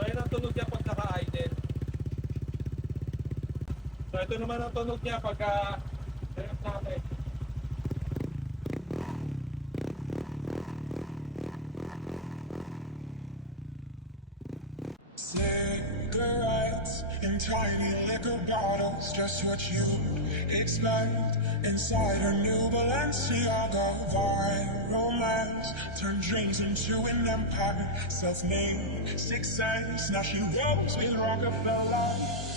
So yun ang tunog niya pag naka-idle. So ito naman ang tunog niya pagka direct natin. Cigarettes in tiny liquor bottles, just what you'd expect inside a new Balenciaga. Viral romance turned dreams into an empire. Self-made success, now she rolls with Rockefeller.